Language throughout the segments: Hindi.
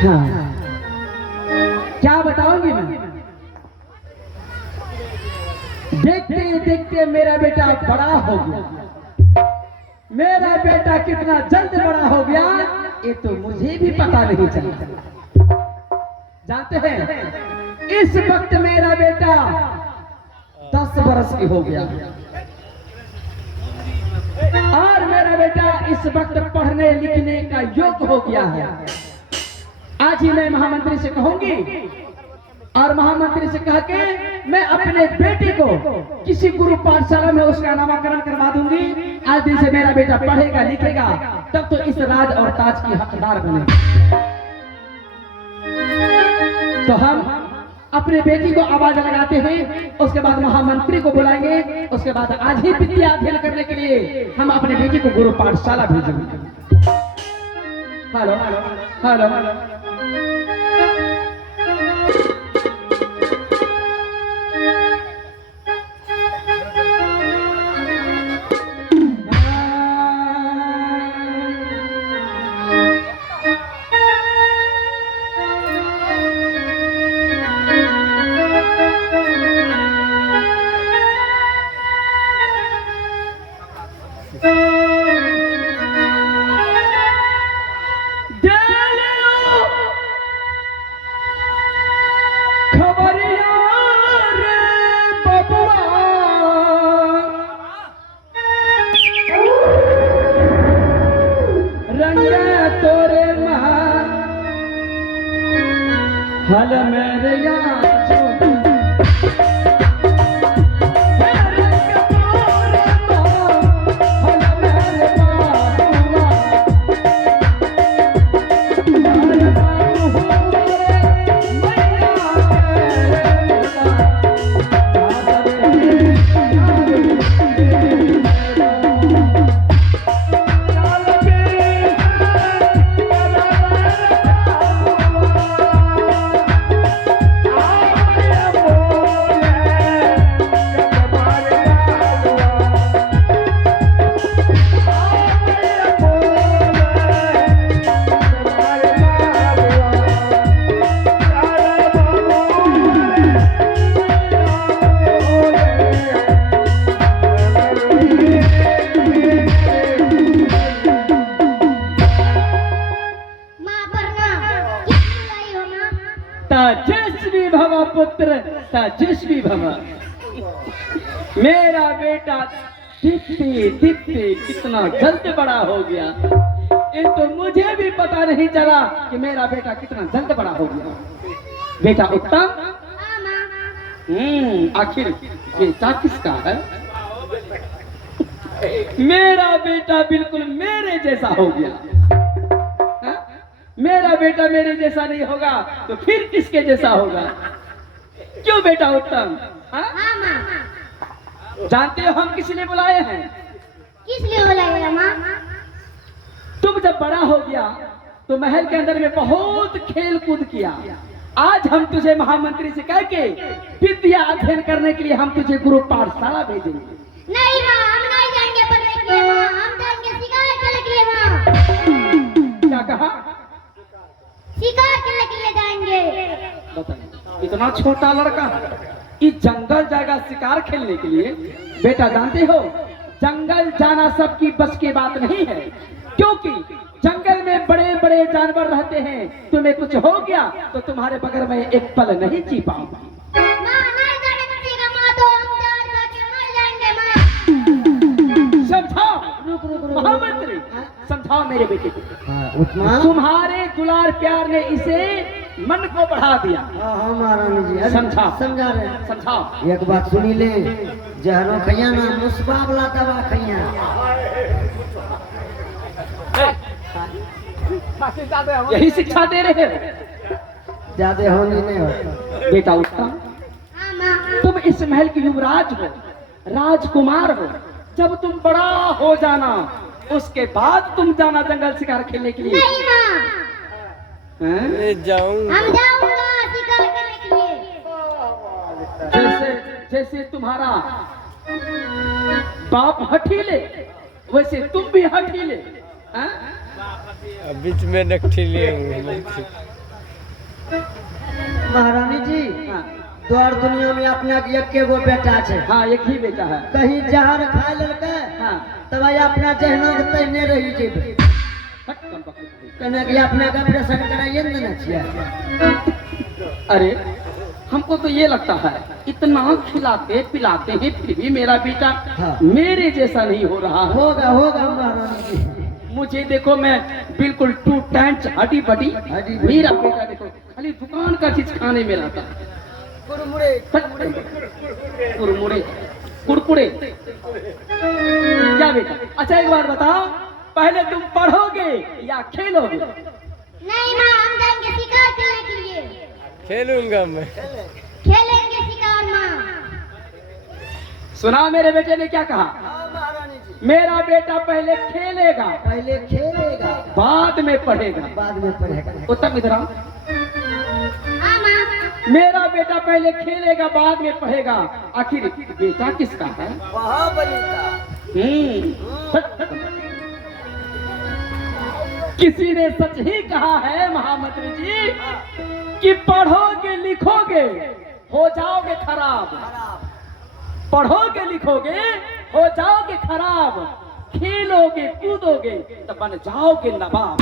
हाँ, क्या बताऊंगी मैं। देखते देखते मेरा बेटा बड़ा हो गया। मेरा बेटा कितना जल्द बड़ा हो गया ये तो मुझे भी पता नहीं चला। जानते हैं इस वक्त मेरा बेटा 10 बरस की हो गया और मेरा बेटा इस वक्त पढ़ने लिखने का योग्य हो गया है। आज ही मैं महामंत्री से कहूंगी और महामंत्री से कह के मैं अपने बेटे को किसी गुरु पाठशाला में उसका नामकरण करवा दूंगी। आज दिन से मेरा बेटा पढ़ेगा लिखेगा तब तो इस राज और ताज की हकदार बनेगा। तो हम अपने बेटी को आवाज लगाते हैं, उसके बाद महामंत्री को बुलाएंगे, उसके बाद आज ही विद्या अध्ययन करने के लिए हम अपने बेटी को गुरु पाठशाला भेजेंगे। हेलो हेलो हेलो हल मेरे यार तेजस्वी भव पुत्र तेजस्वी भव। मेरा बेटा दिखते दिखते कितना जल्द बड़ा हो गया ये तो मुझे भी पता नहीं चला कि मेरा बेटा कितना जल्द बड़ा हो गया। बेटा उत्तम आखिर बेटा किसका है? मेरा बेटा बिल्कुल मेरे जैसा हो गया। मेरा बेटा मेरे जैसा नहीं होगा तो फिर किसके जैसा होगा? क्यों बेटा उत्तम? जानते हो हम किस लिए बुलाए हैं? किस लिए बुलाए हैं माँ? तुम जब बड़ा हो गया तो महल के अंदर में बहुत खेल कूद किया। आज हम तुझे महामंत्री से कह के विद्या अध्ययन करने के लिए हम तुझे गुरु पाठशाला भेजेंगे। नहीं माँ, हम नहीं जाएंगे पढ़ने के लिए माँ, हम जाएंगे शिकार करने के लिए माँ। क्या कहा? शिकार करने के लिए जाएंगे। बताइए, इतना छोटा लड़का इस जंगल जाएगा शिकार खेलने के लिए? बेटा जानते हो जंगल जाना सबकी बस की बात नहीं है, क्योंकि जंगल में बड़े बड़े जानवर रहते हैं। तुम्हें कुछ हो गया तो तुम्हारे बगल में एक पल नहीं जी पाऊंगा। समझाओ महामंत्री, समझाओ मेरे बेटे को। तुम्हारे दुलार प्यार ने इसे मन को बढ़ा दिया। हाँ महारानी जी समझाओ, समझा रहे। समझाओ। एक बात सुनी ले, जहरो खैया ना मुस्बाबला दवा खैया। यही शिक्षा दे रहे हो? ज्यादा होनी नहीं हो। बेटा उठा, तुम इस महल की युवराज हो, राजकुमार हो। जब तुम बड़ा हो जाना उसके बाद तुम जाना जंगल शिकार खेलने के लिए। नहीं माँ, हैं? हम जाऊंगा शिकार करने के लिए। जैसे जैसे तुम्हारा बाप हठीले वैसे तुम भी हठीले। हैं? बीच में नखीले महारानी जी हाँ द्वार दुनिया में अपना एक गो बेटा है। हाँ एक ही बेटा है। कहीं जहर खा ललके हाँ तब अपना जहना के तैने रही जेबे कहना कि अपने का ऑपरेशन कराइए ना छिया। अरे हमको तो ये लगता है इतना खिलाते पिलाते हैं फिर भी मेरा बेटा हाँ। मेरे जैसा नहीं हो रहा है। होगा होगा महारानी जी। मुझे देखो मैं बिल्कुल टू टांच हड्डी बड़ी, हड्डी बड़ी। मेरा बेटा देखो खाली दुकान का चीज खाने में लाता है। कुरमुरे कुरमुरे कुरकुरे क्या बेटा? अच्छा एक बार बताओ, पहले तुम पढ़ोगे या खेलोगे? नहीं माँ, हम जाएंगे शिकार करने के लिए। खेलूंगा मैं। खेलेंगे शिकार माँ। सुना मेरे बेटे ने क्या कहा? हाँ महारानी जी। मेरा बेटा पहले खेलेगा पहले खेलेगा बाद में पढ़ेगा। बाद में पढ़ेगा। उत्तम इधर आओ। हाँ माँ। मेरा बेटा पहले खेलेगा बाद में पढ़ेगा। आखिर बेटा किसका है? बाहुबली का। किसी ने सच ही कहा है महामंत्री जी कि पढ़ोगे लिखोगे हो जाओगे खराब, पढ़ोगे लिखोगे हो जाओगे खराब, खेलोगे कूदोगे तो बन जाओगे नवाब।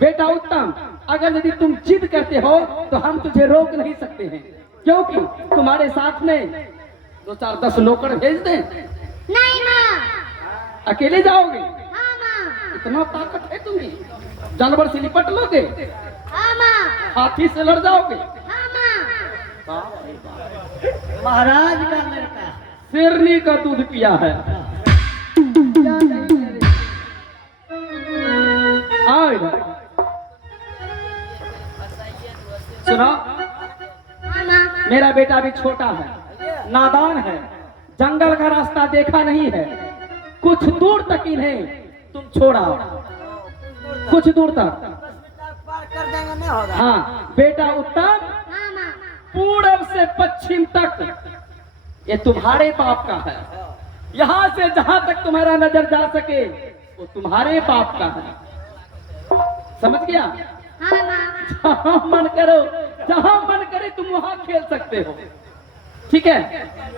बेटा उत्तम, अगर यदि तुम जिद करते हो तो हम तुझे रोक नहीं सकते हैं, क्योंकि तुम्हारे साथ में 2-4-10 नौकर भेज दें। नहीं माँ। अकेले जाओगे? हाँ माँ। इतना ताकत है तुम्हें? जानवर से निपट लोगे? हाँ माँ। हाथी से लड़ जाओगे? हाँ माँ। महाराज का लड़का शेरनी का दूध पिया है। आओ इधर सुनो, हाँ माँ। मेरा बेटा अभी छोटा है, नादान है, जंगल का रास्ता देखा नहीं है, कुछ दूर तक इन्हें तुम छोड़ाओ, कुछ दूर तक। पार कर देंगे नहीं होगा। हाँ बेटा उत्तम, हाँ माँ। पूरब से पश्चिम तक ये तुम्हारे बाप का है। यहाँ से जहां तक तुम्हारा नजर जा सके वो तुम्हारे बाप का है, समझ गया? हाँ माँ। जहां मन करो, जहां मन करे तुम वहां खेल सकते हो, ठीक है?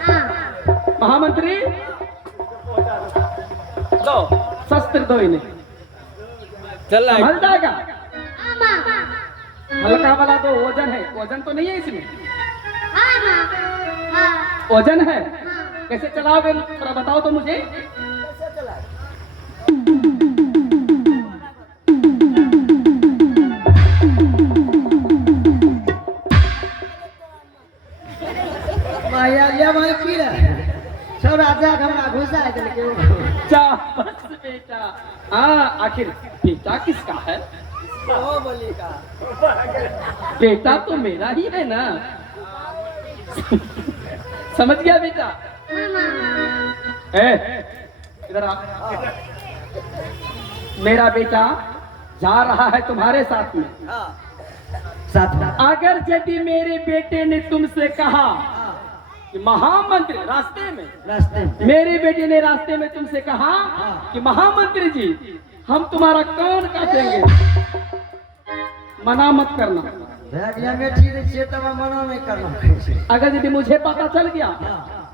हाँ। महामंत्री दो शस्त्र दो इन्हें, चल संभल जाएगा। हाँ माँ। हल्का वाला दो, वजन है, वजन तो नहीं है इसमें? हाँ माँ। हाँ। वजन है। हाँ। कैसे चलाओगे थोड़ा बताओ तो मुझे। माया ले भाई की रे सब राजा हमरा घुसा देल के। बस बेटा। हाँ आखिर बेटा किसका है? बाहुबली का। बेटा तो मेरा ही है ना। समझ गया बेटा? हाँ माँ। इधर आ। मेरा बेटा जा रहा है तुम्हारे साथ में। हाँ साथ में। अगर यदि मेरे बेटे ने तुमसे कहा कि महामंत्री रास्ते में, मेरे बेटे ने रास्ते में तुमसे कहा कि महामंत्री जी हम तुम्हारा कान काटेंगे, मना मत करना। भैया में ठीक है तब मना नहीं करना। अगर यदि मुझे पता चल गया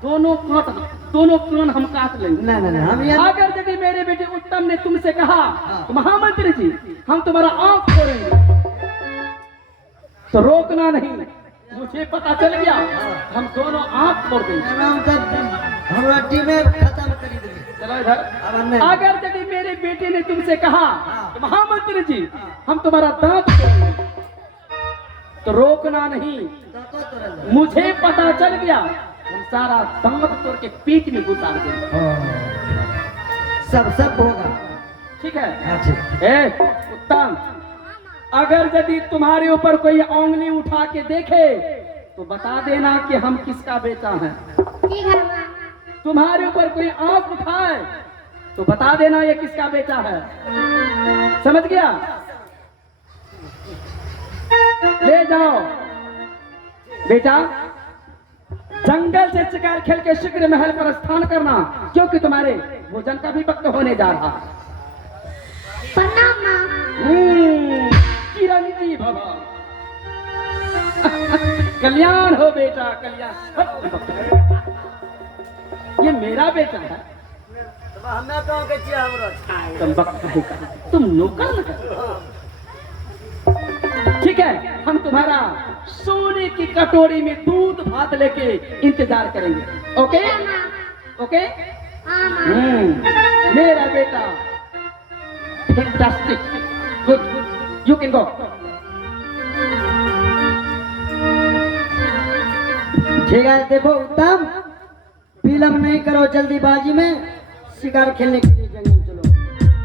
दोनों कान हम काट लेंगे। नहीं नहीं हम ये अगर यदि मेरे बेटे उत्तम ने तुमसे कहा तो महामंत्री जी हम तुम्हारा आंख फोड़ेंगे तो रोकना नहीं, मुझे पता चल गया हम दोनों आंख फोड़ देंगे। नाम तब हमरा टीम में खत्म कर देंगे। चलो इधर। अब नहीं। अगर यदि मेरे बेटे ने तुमसे कहा तो महामंत्री जी हम तुम्हारा दांत तोड़ेंगे तो रोकना नहीं, मुझे पता चल गया हम सारा दांत तोड़ के पीठ में घुसा देंगे। सब होगा। ठीक है? अच्छा। उत्तम, अगर यदि तुम्हारे ऊपर कोई उंगली उठा के देखे तो बता देना कि हम किसका बेटा हैं। ठीक है माँ। तुम्हारे ऊपर कोई आंख उठाए तो बता देना ये किसका बेटा है, समझ गया? ले जाओ बेटा, जंगल से शिकार खेल के शीघ्र महल पर स्थान करना, क्योंकि तुम्हारे भोजन का भी वक्त होने जा रहा। प्रणाम माँ। चिरंजीवी भव। कल्याण हो बेटा, कल्याण। ये मेरा बेटा है। हमें कहाँ के चिया हमरो तुम बकता है का, तुम नौकर न कर। ठीक है, हम तुम्हारा सोने की कटोरी में दूध भात लेके इंतजार करेंगे। Okay okay. हाँ माँ। मेरा बेटा fantastic, good, you can go. ठीक है, देखो उत्तम, विलम्ब नहीं करो, जल्दीबाजी में शिकार खेलने के लिए जंगल चलो।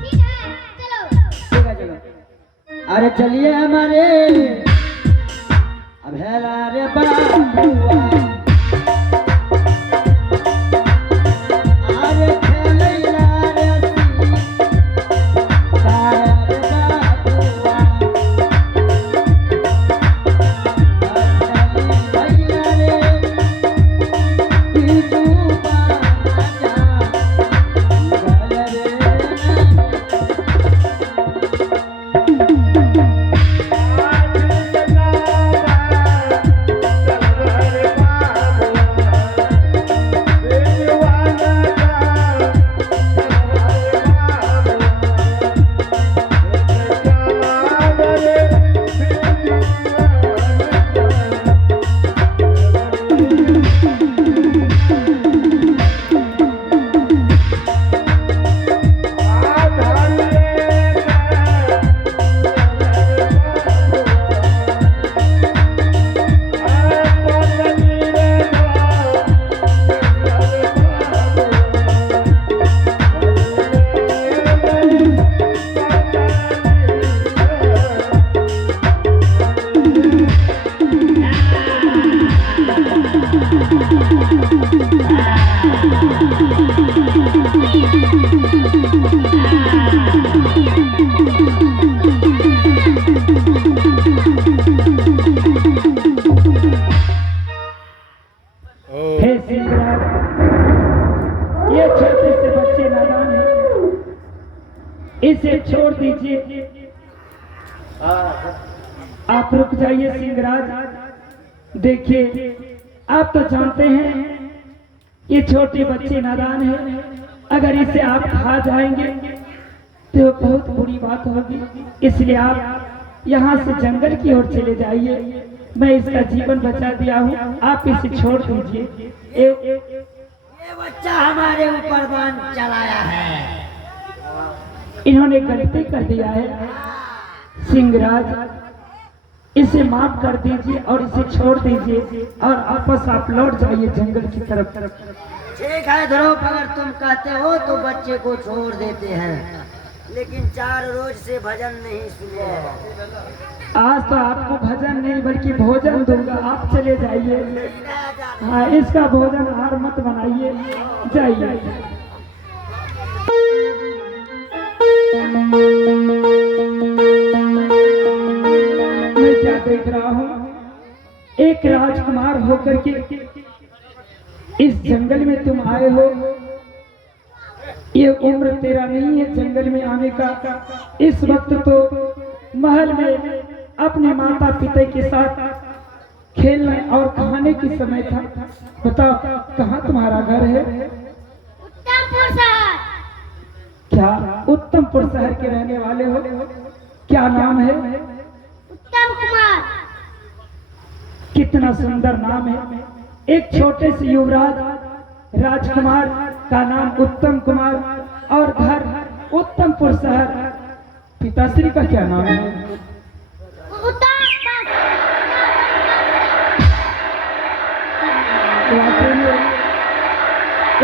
ठीक है, चलो। ठीक है, चलो। अरे चलिए हमारे अब हेला रे बाबुआ, अरे खेलैला रे सीता रे बाबुआ, चली भैया रे बिजू बाजा, गल रे हे सिंहराज, ये छोटे से बच्चे नादान हैं, इसे छोड़ दीजिए। आप रुक जाइए सिंहराज। देखिए, आप तो जानते हैं ये छोटे बच्चे नादान हैं, अगर इसे आप खा जाएंगे तो बहुत बुरी बात होगी। इसलिए आप यहाँ से जंगल की ओर चले जाइए। मैं इसका जीवन बचा दिया हूँ, आप इसे छोड़ दीजिए। ये बच्चा हमारे ऊपर बाण चलाया है। इन्होंने गलती कर दिया है सिंहराज, इसे माफ कर दीजिए और इसे छोड़ दीजिए और वापस आप लौट जाइए जंगल की तरफ। ठीक है ध्रुव, अगर तुम कहते हो तो बच्चे को छोड़ देते हैं, लेकिन 4 रोज से भजन नहीं सुने। आज तो आपको भजन नहीं बल्कि भोजन दूंगा, आप चले जाइए। हाँ, इसका भोजन हार मत बनाइए, जाइए। मैं क्या देख रहा हूँ, एक राजकुमार होकर के इस जंगल में तुम आए हो। ये उम्र तेरा नहीं है जंगल में आने का। इस वक्त तो महल में अपने माता पिता के साथ खेलने और खाने की समय था। बताओ, कहाँ तुम्हारा घर है? उत्तमपुर शहर। क्या उत्तमपुर शहर के रहने वाले हो? क्या नाम है? उत्तम कुमार। कितना सुंदर नाम है। एक छोटे से युवराज राजकुमार का नाम उत्तम कुमार और घर उत्तमपुर शहर। पिताश्री का क्या नाम है?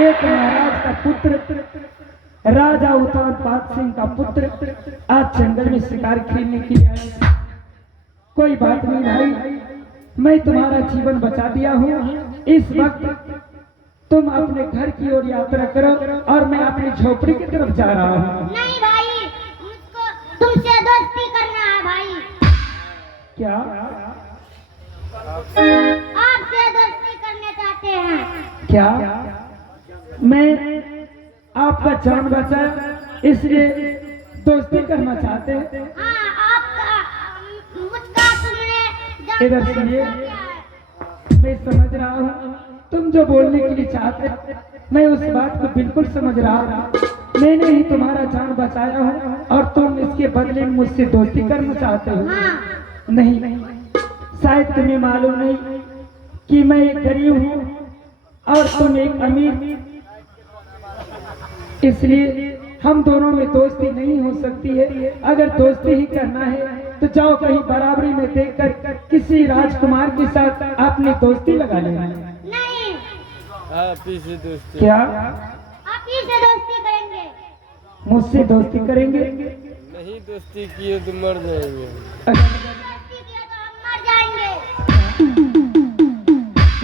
एक महाराज का पुत्र, राजा उत्तानपाद सिंह का पुत्र आज जंगल में शिकार खेलने के लिए आया। कोई बात नहीं भाई, मैं तुम्हारा जीवन बचा दिया हूँ। इस वक्त तुम अपने घर की ओर यात्रा करो और मैं अपनी झोपड़ी की तरफ जा रहा हूँ। नहीं भाई, मुझको तुमसे दोस्ती करना है भाई। क्या आपसे दोस्ती करना चाहते हैं? क्या मैं आपका जान बचा इसलिए दोस्ती करना चाहते हैं? हाँ, आपका मुझका तुमने जान इधर सुनिए, मैं समझ रहा हूँ तुम जो बोलने के लिए चाहते हो, मैं उस बात को बिल्कुल समझ रहा हूँ। मैंने ही तुम्हारा जान बचाया हूँ और तुम इसके बदले में मुझसे दोस्ती करना चाहते हो। नहीं, शायद तुम्हें मालूम नहीं कि मैं एक गरीब हूँ और तुम एक अमीर, इसलिए हम दोनों में दोस्ती नहीं हो सकती है। अगर दोस्ती ही करना है तो जाओ कहीं बराबरी में देखकर किसी राजकुमार के साथ अपनी दोस्ती लगा लेना। नहीं, आप ही से दोस्ती। क्या आप ही से दोस्ती करेंगे। मुझसे दोस्ती करेंगे? नहीं दोस्ती किए तो मर जाएंगे। दोस्ती किया तो हम मर जाएंगे।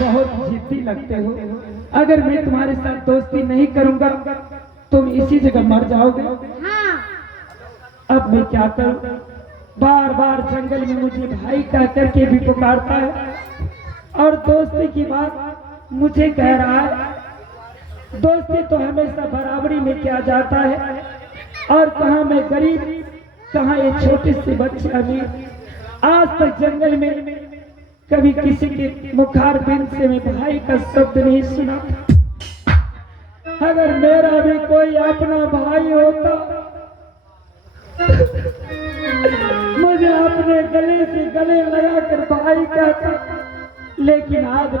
बहुत जिद्दी लगते हो। अगर मैं तुम्हारे साथ दोस्ती नहीं करूंगा तुम इसी जगह मर जाओगे। हाँ, अब मैं क्या करूं? बार बार जंगल में मुझे भाई कह करके भी पुकारता है और दोस्ती की बात मुझे कह रहा है। दोस्ती तो हमेशा बराबरी में किया जाता है और कहाँ मैं गरीब, कहाँ ये छोटे से बच्चे अमीर। आज तक जंगल में कभी किसी के मुखार बिंद से मैं भाई का शब्द नहीं सुना था। अगर मेरा भी कोई अपना भाई होता मुझे अपने गले से गले लगाकर भाई कहता, लेकिन आज